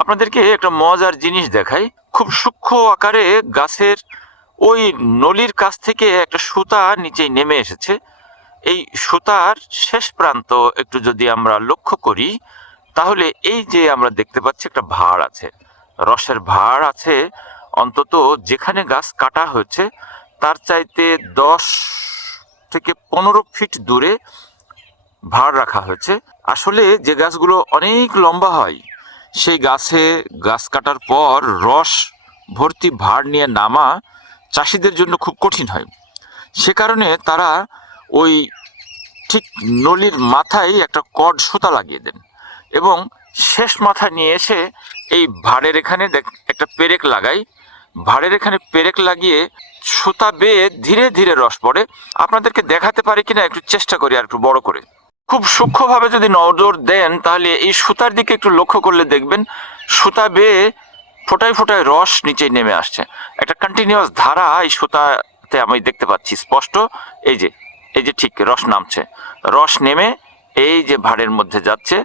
আপনাদেরকে একটা মজার জিনিস দেখাই। খুব সূক্ষ্ম আকারে গাছের ওই নলির কাছ থেকে একটা সুতা নিচে নেমে এসেছে। এই সুতার শেষ প্রান্ত একটু যদি আমরা লক্ষ্য করি, তাহলে এই যে আমরা দেখতে পাচ্ছি একটা ভাড় আছে। রসের ভাড় আছে। অন্তত যেখানে গাছ কাটা হয়েছে, তার চাইতে দশ থেকে পনেরো ফিট দূরে ভাড় রাখা হয়েছে। আসলে যে গাছগুলো অনেক লম্বা হয় সেই গাছে গাছ কাটার পর রস ভর্তি ভাড় নিয়ে নামা চাষিদের জন্য খুব কঠিন হয়। সে কারণে তারা ওই ঠিক নলির মাথায় একটা কড সুতা লাগিয়ে দেন এবং শেষ মাথা নিয়ে এসে এই ভাড়ের এখানে একটা পেরেক লাগাই। ভাড়ের এখানে পেরেক লাগিয়ে সুতা বেয়ে ধীরে ধীরে রস পড়ে। আপনাদেরকে দেখাতে পারি কিনা একটু চেষ্টা করি আর একটু বড় করে। খুব সূক্ষ্মভাবে যদি নজর দেন, তাহলে এই সুতার দিকে একটু লক্ষ্য করলে দেখবেন, সুতা বেয়ে ফোটায় ফোটায় রস নিচে নেমে আসছে। একটা কন্টিনিউয়াস ধারা এই সুতাতে আমি দেখতে পাচ্ছি, স্পষ্ট। এই যে এই যে ঠিক রস নামছে। রস নেমে এই যে ভাড়ের মধ্যে যাচ্ছে।